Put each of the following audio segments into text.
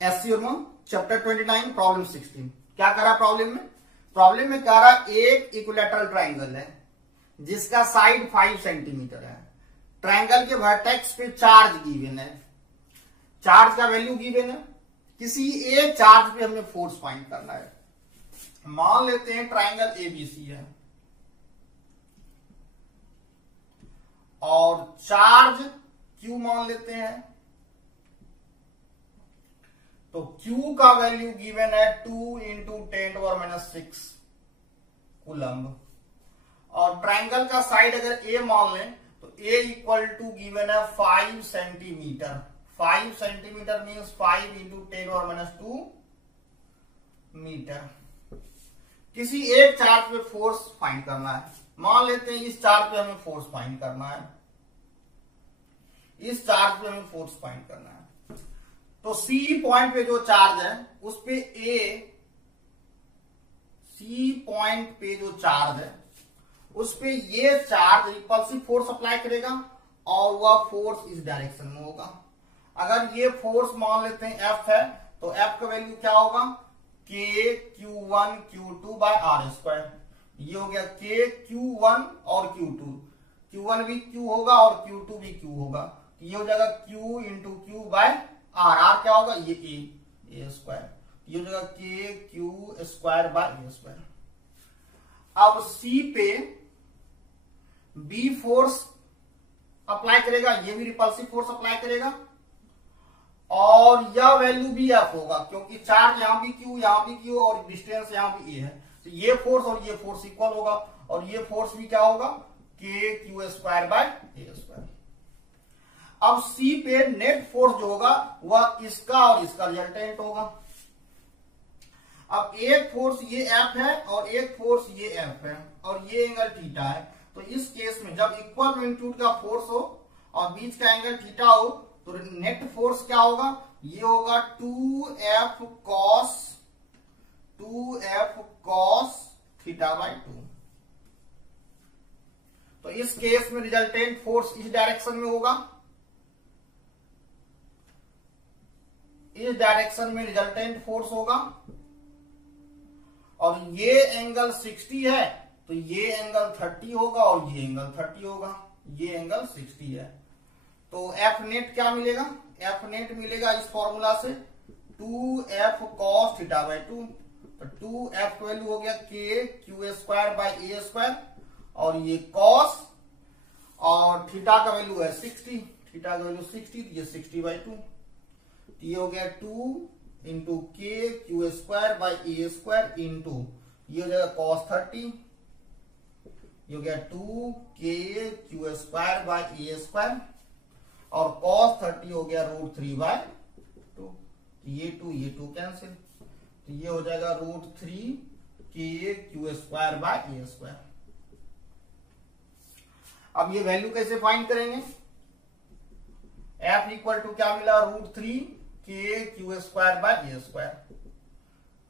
SCO chapter 29 problem 16। क्या करा problem में कह रहा एक इक्विलैटरल ट्राइंगल है जिसका साइड 5 सेंटीमीटर है। ट्राइंगल के वर्टेक्स पे चार्ज गिवन है, चार्ज का वैल्यू गिवन है। किसी एक चार्ज पे हमें फोर्स फाइंड करना है। मान लेते हैं ट्राइंगल एबीसी है और चार्ज क्यू मान लेते हैं। तो Q का वैल्यू गिवन है 2 इंटू 10⁻⁻6 कूलम्ब। और ट्राइंगल का साइड अगर A मान लें तो A इक्वल टू गिवन है 5 centimetre. 5 centimetre means 5 into 10⁻2 metre. किसी एक चार्ज पे फोर्स फाइंड करना है। मान लेते हैं इस चार्ज पे हमें फोर्स फाइंड करना है, इस चार्ज पे हमें फोर्स फाइंड करना है। तो C पॉइंट पे जो चार्ज है उस पे C पॉइंट पे जो चार्ज है उस पे ये चार्ज रिपल्सिव फोर्स अप्लाई करेगा और वह फोर्स इस डायरेक्शन में होगा। अगर ये फोर्स मान लेते हैं F है तो F का वैल्यू क्या होगा K Q1 Q2 bye R square. ये हो गया K Q1 और Q2, Q1 भी Q होगा और Q2 भी Q होगा। ये हो जाएगा Q into Q by R। R क्या होगा ये A स्क्वायर। ये हो जाएगा K Q square by A square. अब C पे B फोर्स अप्लाई करेगा, ये भी रिपल्सिव फोर्स अप्लाई करेगा और यह वैल्यू भी F होगा क्योंकि चार्ज यहां भी Q यहां भी Q और डिस्टेंस यहां भी A है। तो ये फोर्स और ये फोर्स इक्वल होगा और ये फोर्स भी क्या होगा K Q square by A square. अब C पे नेट फोर्स जो होगा वह इसका और इसका रिजल्टेंट होगा। अब एक फोर्स ये F है और एक फोर्स ये F है और ये एंगल थीटा है। तो इस केस में जब इक्वल मैग्नीट्यूड का फोर्स हो और बीच का एंगल थीटा हो तो नेट फोर्स क्या होगा, ये होगा 2F cos थीटा बाय 2। तो इस केस में रिजल्टेंट फोर्स इस डायरेक्शन में होगा, इस डायरेक्शन में रिजल्टेंट फोर्स होगा और ये एंगल 60 है तो ये एंगल 30 होगा और ये एंगल 30 होगा, ये एंगल 60 है। तो एफ नेट क्या मिलेगा, एफ नेट मिलेगा इस फॉर्मूला से 2F cos थीटा बाय 2। तो 2F का वैल्यू हो गया K Q square by A square और ये cos और थीटा का वैल्यू है 60, थीटा का वैल्यू 60 तो ये 60 बाय 2। ये हो गया 2 into K Q square by A square into ये हो जाएगा cos 30, ये हो गया 2K Q square by A square और cos 30 हो गया √3 बाय 2। ये 2 कैंसिल तो ये हो जाएगा √3K Q square by A square. अब ये वैल्यू कैसे फाइंड करेंगे, F इक्वल टू क्या मिला √3K Q square by A square.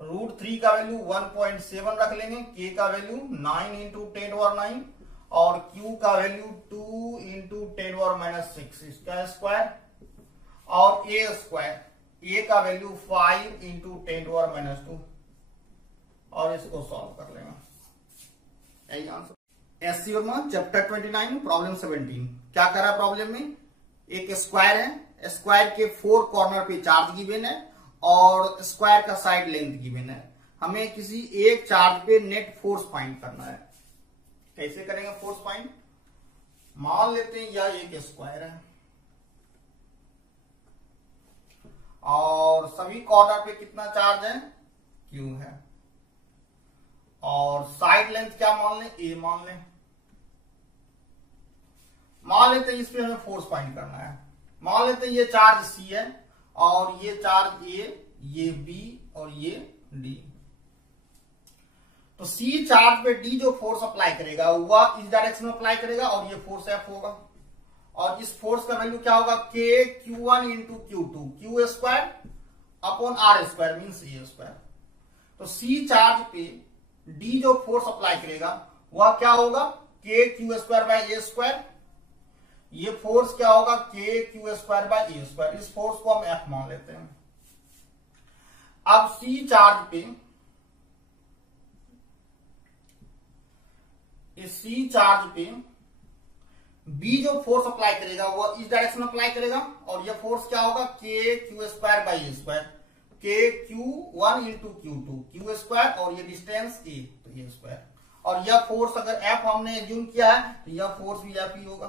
√3 का वैल्यू 1.7 रख लेंगे, K का वैल्यू 9 इंटू 10⁻9 और Q का वैल्यू 2 इंटू 10⁻6 इसका स्क्वायर और A स्क्वायर, A का वैल्यू 5 इंटू 10⁻2 और इसको सॉल्व कर लेंगे। यही आंसर। SCO chapter 29 problem 17। क्या करा प्रॉब्लम में, एक स्क्वायर है, स्क्वायर के 4 कॉर्नर पे चार्ज गिवन है और स्क्वायर का साइड लेंथ गिवन है। हमें किसी एक चार्ज पे नेट फोर्स फाइंड करना है। कैसे करेंगे फोर्स फाइंड, मान लेते हैं यह एक स्क्वायर है और सभी कॉर्नर पे कितना चार्ज है Q है और साइड लेंथ क्या मान लें, A मान लें। मान लेते हैं इस पे हमें फोर्स फाइंड करना है। मान लेते हैं ये चार्ज C है और ये चार्ज A, ये B और ये D। तो C चार्ज पे D जो फोर्स अप्लाई करेगा वह इस डायरेक्शन में अप्लाई करेगा और ये फोर्स F होगा और इस फोर्स का वैल्यू क्या होगा K Q1 into Q2, Q square upon R square means A square. तो C चार्ज पे D जो फोर्स अप्लाई करेगा वह क्या होगा K Q square by A square. ये फोर्स क्या होगा K Q square by A square. इस फोर्स को हम F मान लेते हैं। अब सी चार्ज पे, इस सी चार्ज पे बी जो फोर्स अप्लाई करेगा वो इस डायरेक्शन में अप्लाई करेगा, और ये फोर्स क्या होगा, k q square by a square, k q one into q two, q square और ये डिस्टेंस ए तो ए स्क्वायर, और यह फोर्स अगर एफ हमने एज्यूम किया है तो यह फोर्स भी एफ ही होगा।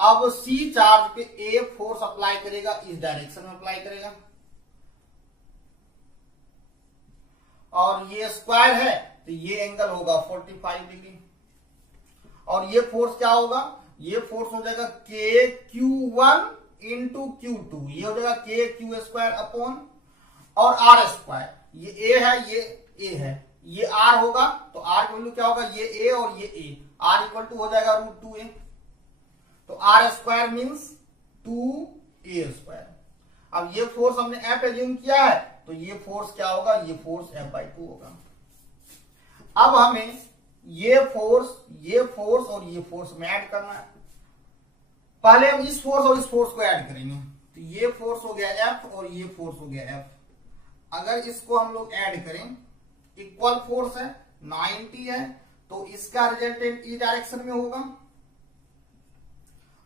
अब सी चार्ज पे ए फोर्स अप्लाई करेगा, इस डायरेक्शन में अप्लाई करेगा, और ये स्क्वायर है तो ये एंगल होगा 45 डिग्री, और ये फोर्स क्या होगा, ये फोर्स हो जाएगा k q one into q two, ये हो जाएगा के क्यू स्क्वायर अपॉन और आर स्क्वायर, ये ए है ये ए है, ये आर होगा तो आर की वैल्यू क्या होगा, ये ए और ये ए, आर इक्वल टू हो जाएगा √2a, तो are square means 2a square. अब ये फोर्स हमने एफ एज्यूम किया है तो ये फोर्स क्या होगा, ये फोर्स F/2 होगा। अब हमें ये फोर्स और ये फोर्स में ऐड करना है। पहले हम इस फोर्स और इस फोर्स को ऐड करेंगे, तो ये फोर्स हो गया F और ये फोर्स हो गया F। अगर इसको हम लोग ऐड करें, इक्वल फोर्स है 90 है, तो इसका रिजल्टेंट इस डायरेक्शन में होगा,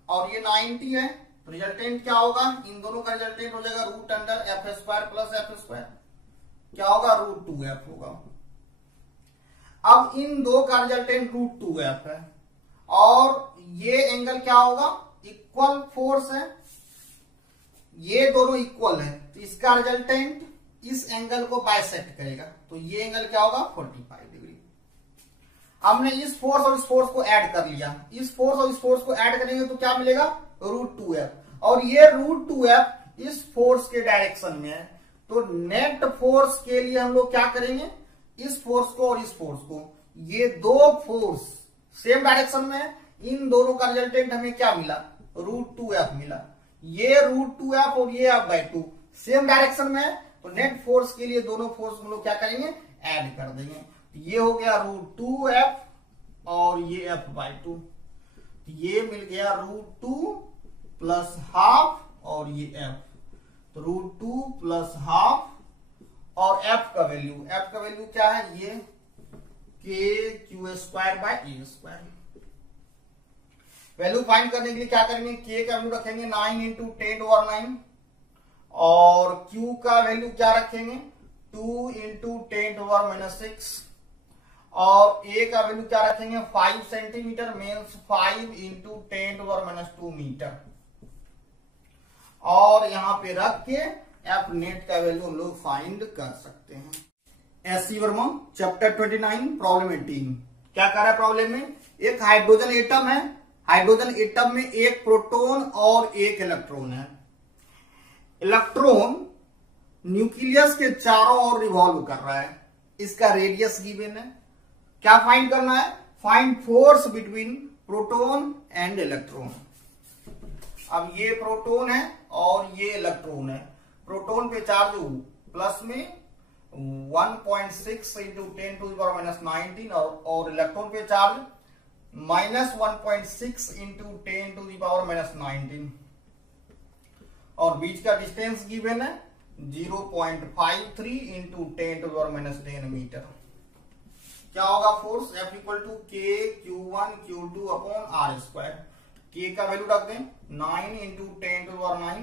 और ये 90 है तो रिजल्टेंट क्या होगा, इन दोनों का रिजल्टेंट हो जाएगा root under F square plus F square, क्या होगा √2f होगा। अब इन दो का रिजल्टेंट √2f है, और ये एंगल क्या होगा, इक्वल फोर्स है, ये दोनों इक्वल है तो इसका रिजल्टेंट इस एंगल को बाइसेक्ट करेगा, तो ये एंगल क्या होगा 45 डिग्री। हमने इस फोर्स और इस फोर्स को ऐड कर लिया, इस फोर्स और इस फोर्स को ऐड करेंगे तो क्या मिलेगा √2f, और ये √2f इस फोर्स के डायरेक्शन में है, तो नेट फोर्स के लिए हम लोग क्या करेंगे, इस फोर्स को और इस फोर्स को, ये दो फोर्स सेम डायरेक्शन में है, इन दोनों का रिजल्टेंट हमें क्या मिला, √2f मिला। ये √2f और ये F/2 सेम डायरेक्शन में है, तो नेट फोर्स के लिए दोनों फोर्स हम लोग क्या करेंगे, ऐड कर देंगे, ये हो गया √2f और ये F/2, ये मिल गया √2 प्लस हाफ और ये f, तो √2 प्लस हाफ और f का वैल्यू क्या है, ये के q square by a square. Value find करने के लिए क्या करेंगे, k का वैल्यू रखेंगे 9 इंटू 10⁻9, और q का वैल्यू क्या रखेंगे 2 इंटू 10⁻6, और a का वैल्यू क्या रखेंगे 5 सेंटीमीटर मीन्स 5 इंटू 10⁻2 मीटर, और यहां पे रख के एफ नेट का वैल्यू हम लोग फाइंड कर सकते हैं। एससी वर्मा चैप्टर 29 प्रॉब्लम 18 क्या कर रहा है प्रॉब्लम में, एक हाइड्रोजन एटम है, हाइड्रोजन एटम में एक प्रोटॉन और एक इलेक्ट्रॉन है। इलेक्ट्रॉन न्यूक्लियस के चारों ओर रिवॉल्व कर रहा है, इसका रेडियस गिवन है, क्या फाइंड करना है, find force between proton and electron. अब ये प्रोटॉन है और ये इलेक्ट्रॉन है, प्रोटॉन पे चार्ज प्लस में 1.6 इंटू 10⁻⁻19 और इलेक्ट्रॉन पे चार्ज -1.6 इंटू 10⁻⁻19, और बीच का डिस्टेंस गिवन है 0.53 इंटू 10⁻10 मीटर। क्या होगा फोर्स, F इक्वल टू के Q1 Q2 upon are square. के का वैल्यू रख दें 9 इंटू 10⁻9,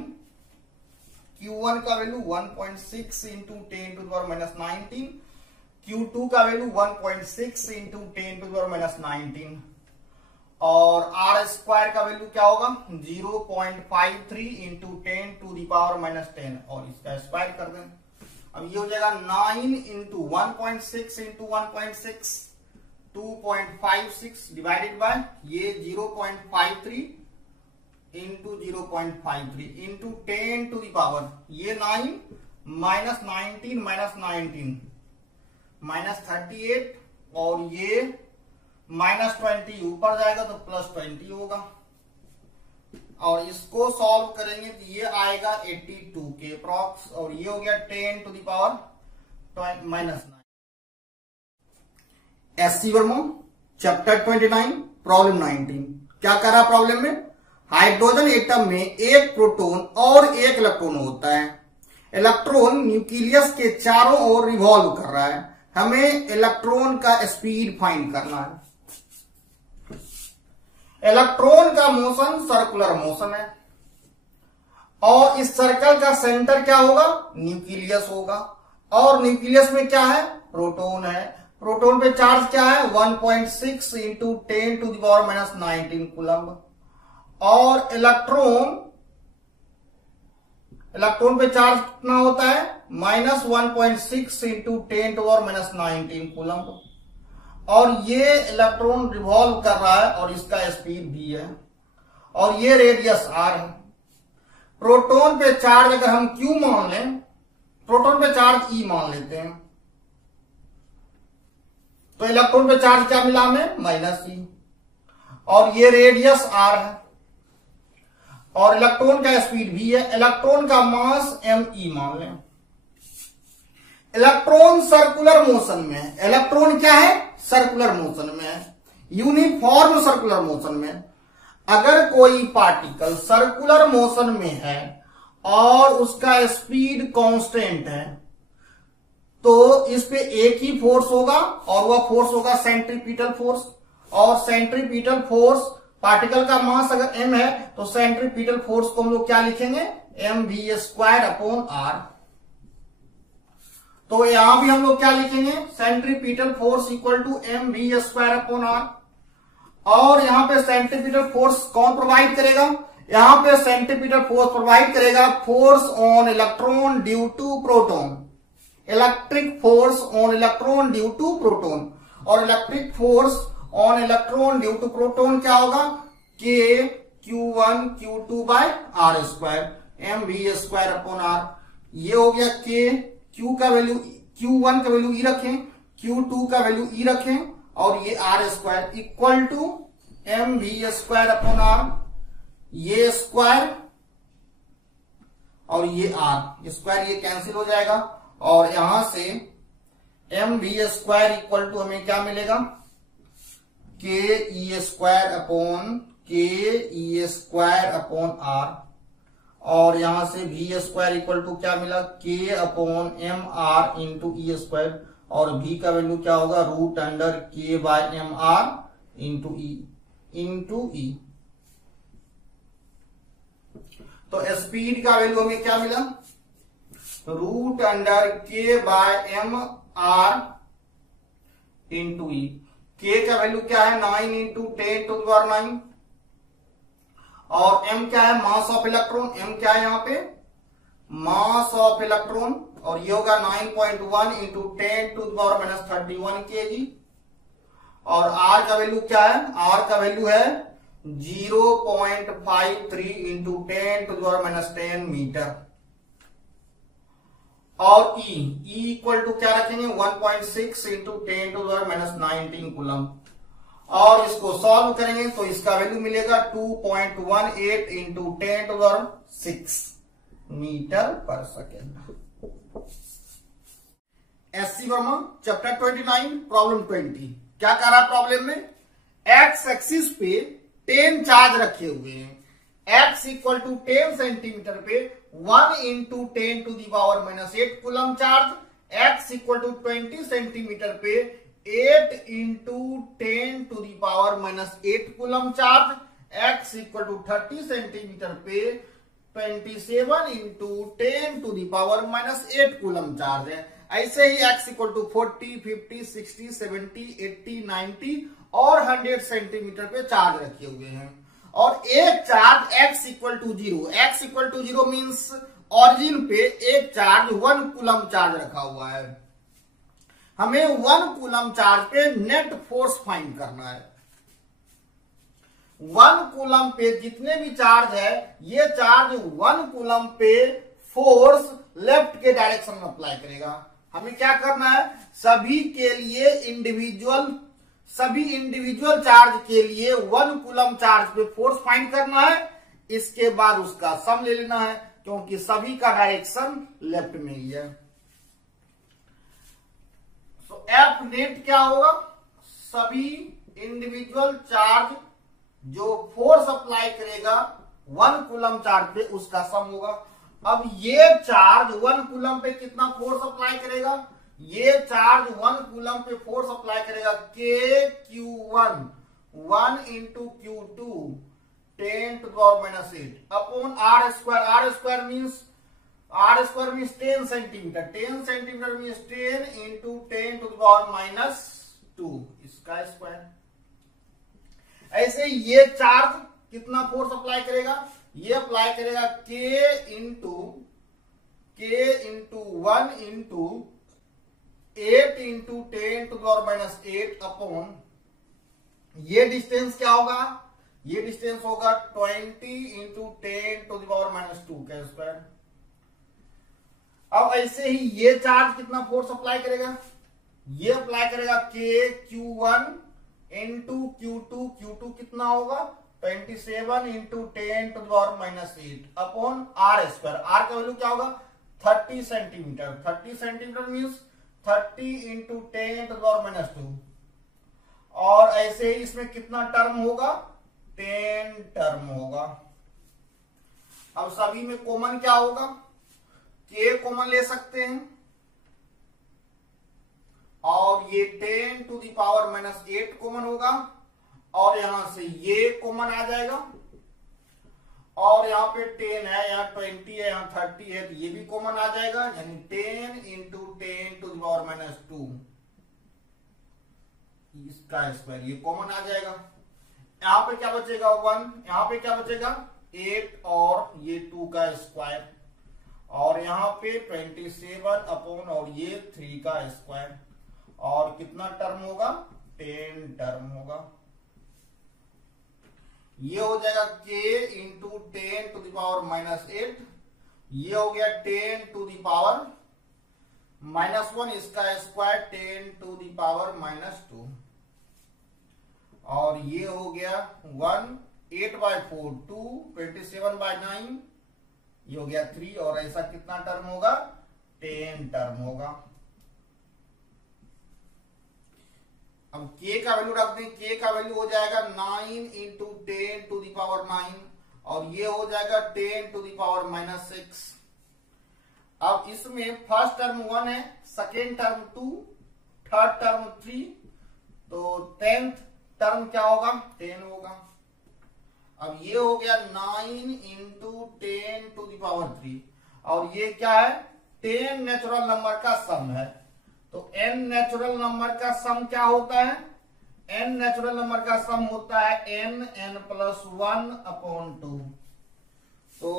Q1 का वैल्यू 1.6 इंटू 10⁻19, Q2 का वैल्यू 1.6 इंटू 10⁻19, और आर स्क्वायर का वैल्यू क्या होगा 0.53 इंटू 10⁻10, और इसका स्क्वायर कर दें। अब ये हो जाएगा 9 इंटू 1.6 इंटू 1.6 2.56 डिवाइडेड बाय ये 0.53 इंटू 0.53 इंटू 10⁻, ये 9 माइनस 19 माइनस 38, और ये -20 ऊपर जाएगा तो +20 होगा, और इसको सॉल्व करेंगे तो ये आएगा 82 के अप्रॉक्स, और ये हो गया 10⁻⁻9। एससी वर्मा चैप्टर 29 प्रॉब्लम 19 क्या कर रहा प्रॉब्लम में, हाइड्रोजन एटम में एक प्रोटॉन और एक इलेक्ट्रॉन होता है। इलेक्ट्रॉन न्यूक्लियस के चारों ओर रिवॉल्व कर रहा है, हमें इलेक्ट्रॉन का स्पीड फाइंड करना है। इलेक्ट्रॉन का मोशन सर्कुलर मोशन है और इस सर्कल का सेंटर क्या होगा, न्यूक्लियस होगा, और न्यूक्लियस में क्या है, प्रोटॉन है। प्रोटॉन पे चार्ज क्या है, 1.6 into 10 to the power minus 19 coulomb. और इलेक्ट्रॉन पे चार्ज कितना होता है, -1.6 into 10 to power minus 19 coulomb. और ये इलेक्ट्रॉन रिवॉल्व कर रहा है और इसका स्पीड v है और ये रेडियस r है। प्रोटॉन पे चार्ज अगर हम q मान लें, प्रोटॉन पे चार्ज e मान लेते हैं, तो इलेक्ट्रॉन पे चार्ज क्या मिला हमें, -e, और ये रेडियस r है और इलेक्ट्रॉन का स्पीड v है। इलेक्ट्रॉन का मास me मान लें। इलेक्ट्रॉन सर्कुलर मोशन में है। इलेक्ट्रॉन क्या है, सर्कुलर मोशन में है, यूनिफॉर्म सर्कुलर मोशन में। अगर कोई पार्टिकल सर्कुलर मोशन में है और उसका स्पीड कांस्टेंट है तो इस पे एक ही फोर्स होगा और वह फोर्स होगा सेंट्रीपिटल फोर्स। और सेंट्रीपिटल फोर्स, पार्टिकल का मास अगर m है तो सेंट्रीपिटल फोर्स को हम लोग क्या लिखेंगे, mv²/r। तो यहां भी हम लोग क्या लिखेंगे, centripetal force equal to mv²/r। और यहां पे सेंट्रीपिटल फोर्स कौन प्रोवाइड करेगा, यहां पे सेंट्रीपिटल फोर्स प्रोवाइड करेगा force on electron due to proton, electric force on electron due to proton. और electric force on electron due to proton क्या होगा, k q1 q2/r², mv²/r। ये हो गया k, q का वैल्यू, q1 का value e रखें, q2 का वैल्यू e रखें और ये r² इक्वल टू mv²/r। ये स्क्वायर और ये r स्क्वायर, ये कैंसिल हो जाएगा और यहां से mv² इक्वल टू हमें क्या मिलेगा, ke²/r। और यहां से v² इक्वल टू क्या मिला, k/mr इंटू e²। और v का वैल्यू क्या होगा, √k/mr इंटू e। तो स्पीड का वैल्यू हमें क्या मिला, √k/mr इंटू e। k का वैल्यू क्या है, 9 इंटू 10 टू द पावर 9। और m क्या है, मास ऑफ इलेक्ट्रॉन, m क्या है यहाँ पे, मास ऑफ इलेक्ट्रॉन, और ये होगा 9.1 into 10 to the power minus 31 kg। और r का वैल्यू क्या है, r का वैल्यू है 0.53 into 10 to the power minus 10 metre. और E इक्वल टू क्या रखेंगे, 1.6 into 10 to the power minus 19 coulomb. और इसको सॉल्व करेंगे तो इसका वैल्यू मिलेगा 2.18 into 10 to the power 6 metre per second. SC Verma chapter 29 problem 20। क्या कह रहा है प्रॉब्लम में, एक्स एक्सिस पे 10 चार्ज रखे हुए हैं, x इक्वल टू 10 सेंटीमीटर पे 1 into 10 to the power minus 8 coulomb charge, x equal to 20 centimetre पे 8 into 10 to the power minus 8 coulomb charge, x equal to 30 centimetre पे 27 into 10 to the power minus 8 coulomb charge है। ऐसे ही x equal to 40, 50, 60, 70, 80, 90 और 100 centimetre पे charge रखे हुए हैं। और एक charge x equal to 0, x equal to 0 means origin पे एक चार्ज 1 कूलम चार्ज रखा हुआ है। हमें 1 कूलम चार्ज पे नेट फोर्स फाइंड करना है। 1 कूलम पे जितने भी चार्ज है, ये चार्ज 1 कूलम पे फोर्स लेफ्ट के डायरेक्शन में अप्लाई करेगा। हमें क्या करना है, सभी इंडिविजुअल चार्ज के लिए 1 कूलम चार्ज पे फोर्स फाइंड करना है। इसके बाद उसका सम ले लेना है क्योंकि सभी का डायरेक्शन लेफ्ट में ही है। तो एफ नेट क्या होगा, सभी इंडिविजुअल चार्ज जो फोर्स अप्लाई करेगा 1 कूलम चार्ज पे उसका सम होगा। अब ये चार्ज 1 कूलम पे कितना फोर्स अप्लाई करेगा? ये चार्ज 1 कूलम पे फोर्स अप्लाई करेगा के Q1 1 into Q2 10 to the power minus 8 upon R square. R square means 10 centimetre. 10 centimetre means 10 into 10 to the power minus 2 इसका स्क्वायर. ऐसे ये चार्ज कितना फोर्स अप्लाई करेगा? ये अप्लाई करेगा K into 1 into 8 into 10 to the power minus 8 upon ये distance क्या होगा? ये डिस्टेंस होगा 20 into 10 to the power minus 2 का स्क्वायर. अब ऐसे ही ये चार्ज कितना फोर्स अप्लाई करेगा? ये अप्लाई करेगा के Q1 इंटू Q2 कितना होगा? 27 into 10 to the power minus 8 upon R square. R का वैल्यू क्या होगा? 30 centimetre. 30 centimetre means 30 into 10 to the power minus 2. और ऐसे ही इसमें कितना टर्म होगा? 10 टर्म होगा. अब सभी में कॉमन क्या होगा? K कॉमन ले सकते हैं और ये 10 to the power minus 8 common होगा और यहां से ये कॉमन आ जाएगा और यहाँ पे 10 है, यहाँ 20 है, यहाँ 30 है, तो ये भी कॉमन आ जाएगा. यानी 10 into 10 to the power minus 2 इसका स्क्वायर. ये कॉमन आ जाएगा. यहाँ पे क्या बचेगा? 1. यहाँ पे क्या बचेगा? 8 और ये 2 का स्क्वायर और यहाँ पे 27 अपॉन और ये 3 का स्क्वायर और कितना टर्म होगा? 10 टर्म होगा. ये हो जाएगा k into 10 to the power minus 8. ये हो गया 10 to the power minus 1 इसका square 10 to the power minus 2 और ये हो गया 1 8/4 2 27/9 ये हो गया 3 और ऐसा कितना टर्म होगा? 10 टर्म होगा. अब k का वैल्यू रख दें. k का वैल्यू हो जाएगा 9 इंटू 10 to the power 9 और ये हो जाएगा 10 to the power minus 6. अब इसमें फर्स्ट टर्म 1 है, सेकेंड टर्म 2, थर्ड टर्म 3, तो 10th टर्म क्या होगा? 10 होगा. अब ये हो गया 9 इंटू 10 to the power 3 और ये क्या है? 10 नेचुरल नंबर का सम है. तो n नेचुरल नंबर का सम क्या होता है? n नेचुरल नंबर का सम होता है n प्लस 1 अपॉन 2. तो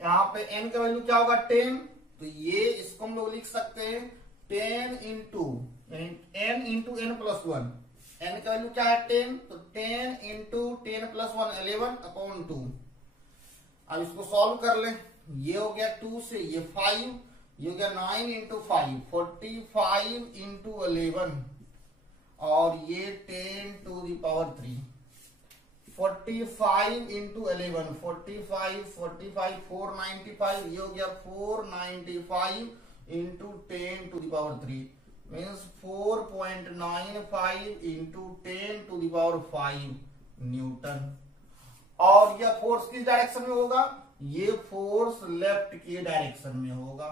यहाँ पे n का वैल्यू क्या होगा? 10. तो ये इसको हम लोग लिख सकते हैं 10 into n into n plus 1. n का वैल्यू क्या है? 10. तो 10 इंटू 10 प्लस 1 11 अपॉन 2. अब इसको सॉल्व कर लें. ये हो गया 2 से ये 5, ये हो गया 9 इंटू 5 45 इंटू 11 और ये 10 to the power 3 45 इंटू 11 45 495 ये हो गया 495 into 10 to the power 3 means 4.95 into 10 to the power 5 Newton. और यह फोर्स किस डायरेक्शन में होगा? ये फोर्स लेफ्ट के डायरेक्शन में होगा.